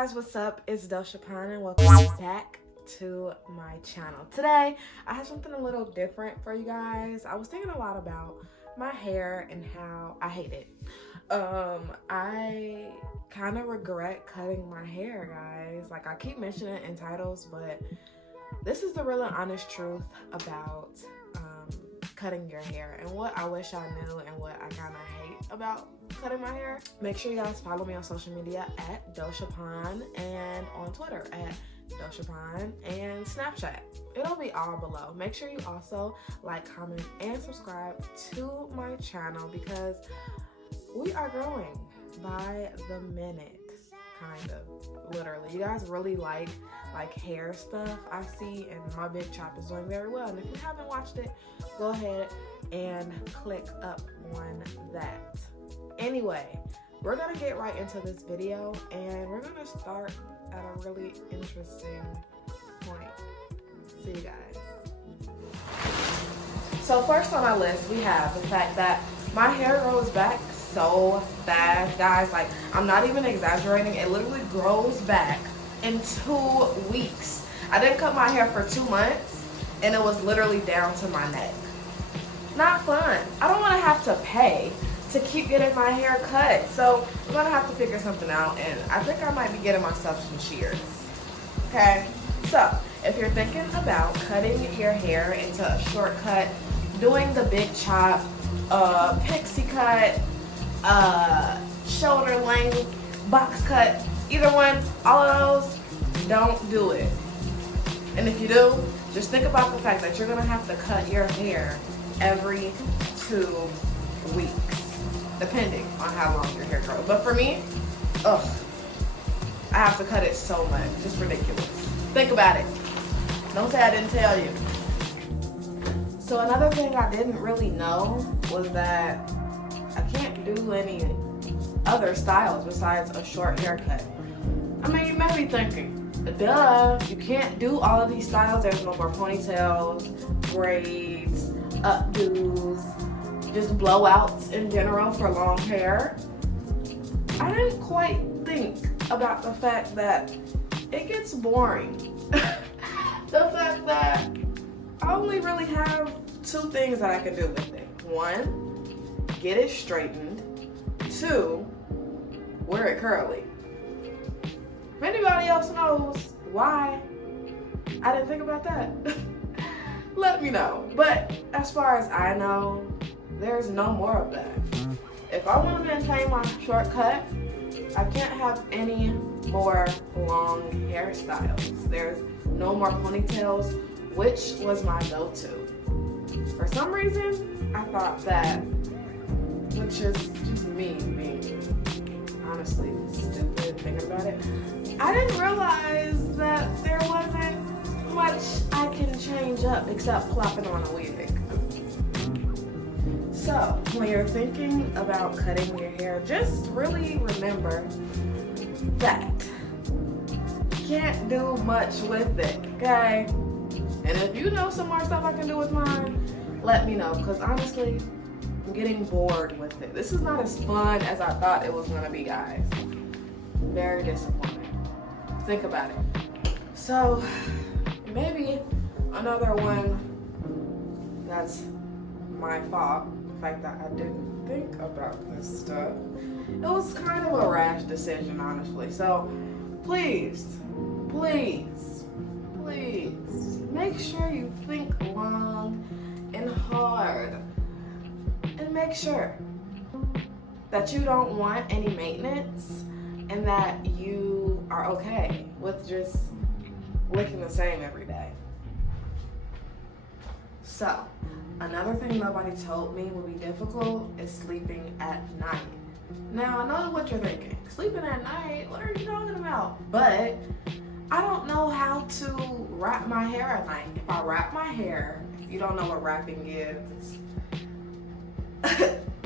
guys, what's up? It's Doshapan and welcome back to my channel. Today I have something a little different for you guys. I was thinking a lot about my hair and how I hate it. I kind of regret cutting my hair, guys. Like, I keep mentioning it in titles, but this is the real and honest truth about cutting your hair and what I wish I knew and what I kind of hate about cutting my hair. Make sure you guys follow me on social media at Doshapan and on Twitter at Doshapan and Snapchat. It'll be all below. Make sure you also like, comment, and subscribe to my channel because we are growing by the minute, kind of, literally. You guys really like hair stuff, I see, and my big chop is doing very well. And if you haven't watched it, go ahead and click up on that. Anyway, we're gonna get right into this video and we're gonna start at a really interesting point. See you guys. So first on our list, we have the fact that my hair grows back so fast, guys. Like, I'm not even exaggerating. It literally grows back in 2 weeks. I didn't cut my hair for 2 months and it was literally down to my neck. Not fun. I don't want to have to pay to keep getting my hair cut, so I'm gonna have to figure something out, and I think I might be getting myself some shears. Okay, so if you're thinking about cutting your hair into a shortcut, doing the big chop, pixie cut, shoulder length, box cut, either one, all of those, don't do it. And if you do, just think about the fact that you're gonna have to cut your hair every 2 weeks, depending on how long your hair grows. But for me, I have to cut it so much. It's ridiculous. Think about it. Don't say I didn't tell you. So another thing I didn't really know was that I can't do any other styles besides a short haircut. I mean, you may be thinking, duh, you can't do all of these styles. There's no more ponytails, braids, updos, just blowouts in general for long hair. I didn't quite think about the fact that it gets boring. The fact that I only really have 2 things that I can do with it. 1, get it straightened. 2, wear it curly. If anybody else knows why I didn't think about that, let me know. But as far as I know, there's no more of that. If I want to maintain my shortcut, I can't have any more long hairstyles. There's no more ponytails, which was my go-to. For some reason, I thought that, which is just me being honestly stupid thinking about it, I didn't realize that there wasn't much I can change up except plopping on a wig. So, when you're thinking about cutting your hair, just really remember that you can't do much with it, okay? And if you know some more stuff I can do with mine, let me know, because honestly, I'm getting bored with it. This is not as fun as I thought it was going to be, guys. Very disappointed. Think about it. So, maybe another one that's my fault. The fact that I didn't think about this stuff. It was kind of a rash decision, honestly. So please, make sure you think long and hard. And make sure that you don't want any maintenance and that you are okay with just looking the same every day. So, another thing nobody told me would be difficult is sleeping at night. Now, I know what you're thinking. Sleeping at night? What are you talking about? But I don't know how to wrap my hair at night. If I wrap my hair, if you don't know what wrapping is,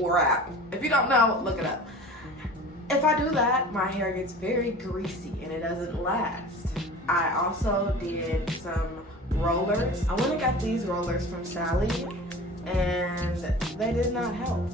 wrap. If you don't know, look it up. If I do that, my hair gets very greasy and it doesn't last. I also did some rollers. I went and got these rollers from Sally and they did not help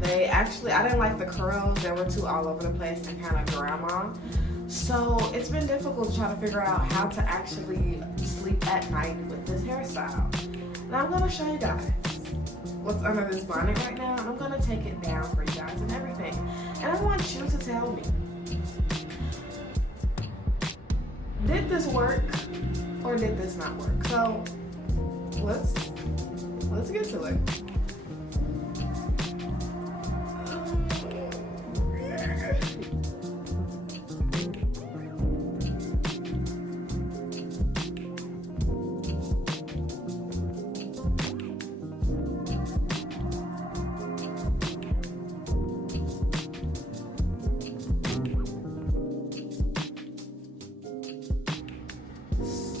They actually, I didn't like the curls. They were too all over the place and kind of grandma. So it's been difficult to try to figure out how to actually sleep at night with this hairstyle. Now I'm gonna show you guys what's under this bonnet right now. I'm gonna take it down for you guys and everything. And I want you to tell me, did this work or did this not work? So let's get to it.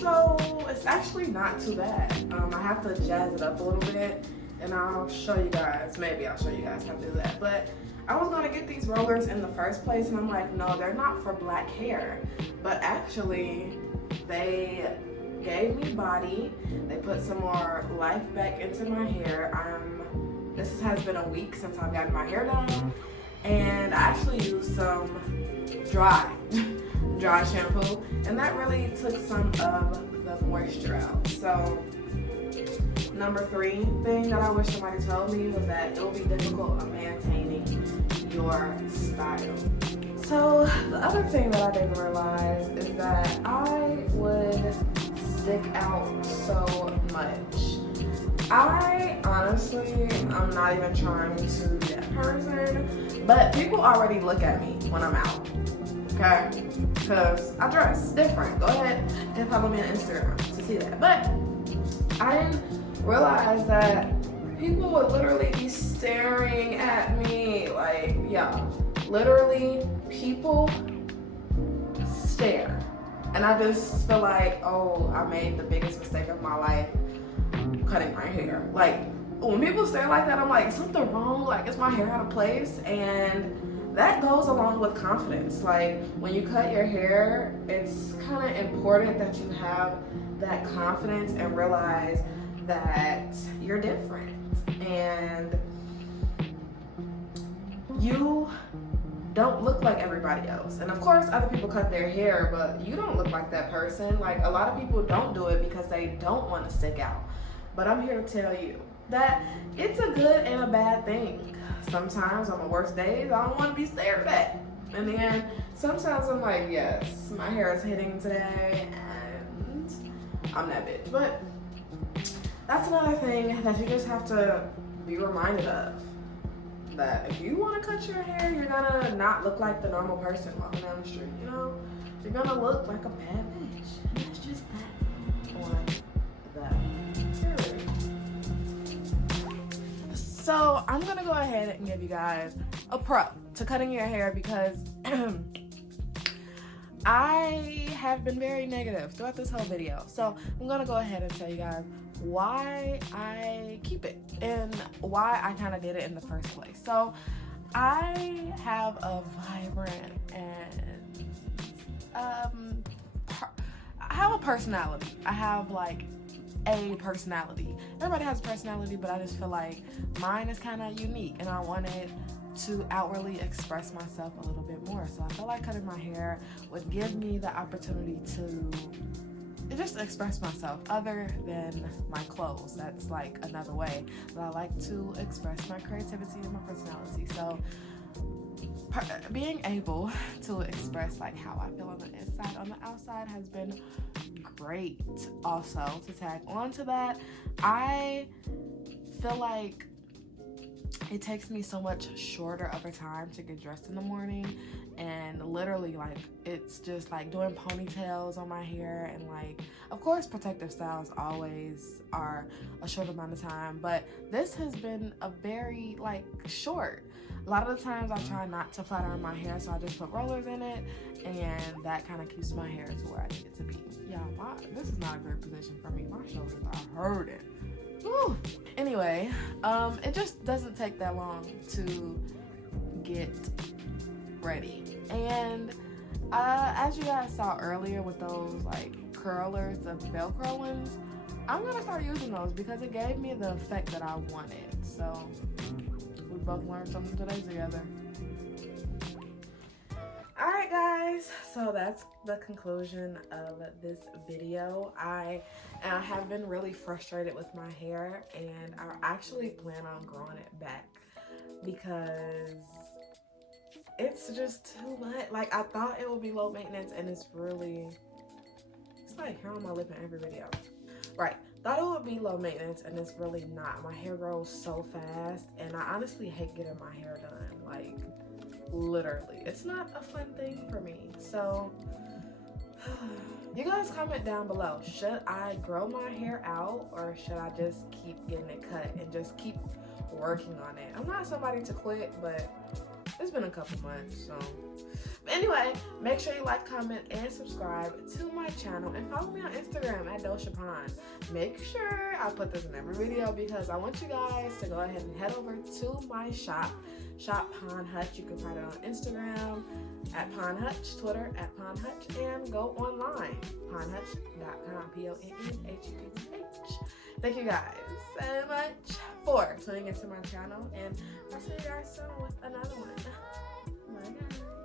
So it's actually not too bad. I have to jazz it up a little bit, and I'll show you guys. Maybe I'll show you guys how to do that. But I was gonna get these rollers in the first place, and I'm like, no, they're not for black hair. But actually, they gave me body. They put some more life back into my hair. This has been a week since I've gotten my hair done, and I actually used some dry shampoo, and that really took some of the moisture out. So number 3 thing that I wish somebody told me was that it will be difficult on maintaining your style. So the other thing that I didn't realize is that I would stick out so much. I honestly, I'm not even trying to be that person, but people already look at me when I'm out, okay? Because I dress different. Go ahead and follow me on Instagram to see that. But I didn't realize that people would literally be staring at me. Like, yeah, literally people stare. And I just feel like, oh, I made the biggest mistake of my life cutting my hair. Like, when people stare like that, I'm like, something wrong? Like, is my hair out of place? And that goes along with confidence. Like, when you cut your hair, it's kind of important that you have that confidence and realize that you're different. And you don't look like everybody else. And of course, other people cut their hair, but you don't look like that person. Like, a lot of people don't do it because they don't want to stick out. But I'm here to tell you that it's a good and a bad thing. Sometimes on the worst days, I don't want to be stared at. And then sometimes I'm like, yes, my hair is hitting today and I'm that bitch. But that's another thing that you just have to be reminded of. That if you want to cut your hair, you're gonna not look like the normal person walking down the street, you know? You're gonna look like a bad bitch. And that's just that on that. So I'm gonna go ahead and give you guys a pro to cutting your hair because I have been very negative throughout this whole video. So I'm gonna go ahead and tell you guys why I keep it and why I kind of did it in the first place. So I have a vibrant and I have a personality. I have like a personality. Everybody has a personality, but I just feel like mine is kind of unique and I wanted to outwardly express myself a little bit more. So I felt like cutting my hair would give me the opportunity to just express myself other than my clothes. That's like another way that I like to express my creativity and my personality. So being able to express like how I feel on the inside, on the outside has been great. Also, to tag on to that, I feel like it takes me so much shorter of a time to get dressed in the morning, and literally like it's just like doing ponytails on my hair, and like of course protective styles always are a short amount of time, but this has been a very like short. A lot of the times I try not to flat iron my hair, so I just put rollers in it, and that kind of keeps my hair to where I need it to be. Yeah, this is not a great position for me. My shoulders are hurting. Whew. Anyway, it just doesn't take that long to get ready. And as you guys saw earlier with those like curlers, the Velcro ones, I'm gonna start using those because it gave me the effect that I wanted. So we're both learned something today together. Alright guys, so that's the conclusion of this video. I have been really frustrated with my hair, and I actually plan on growing it back because it's just too much. Like, I thought it would be low maintenance, and it's like hair on my lip in every video. Right, thought it would be low maintenance, and it's really not. My hair grows so fast, and I honestly hate getting my hair done. Like, literally, it's not a fun thing for me. So you guys comment down below, should I grow my hair out, or should I just keep getting it cut and just keep working on it? I'm not somebody to quit, but it's been a couple months. So but anyway, make sure you like, comment, and subscribe to my channel, and follow me on Instagram at doshapan. Make sure I put this in every video because I want you guys to go ahead and head over to my shop Pond Hutch. You can find it on Instagram at Pond Hutch, Twitter at Pond Hutch, and go online, pondhutch.com, PONNHUTCH. Thank you guys so much for tuning into my channel, and I'll see you guys soon with another one. Bye guys.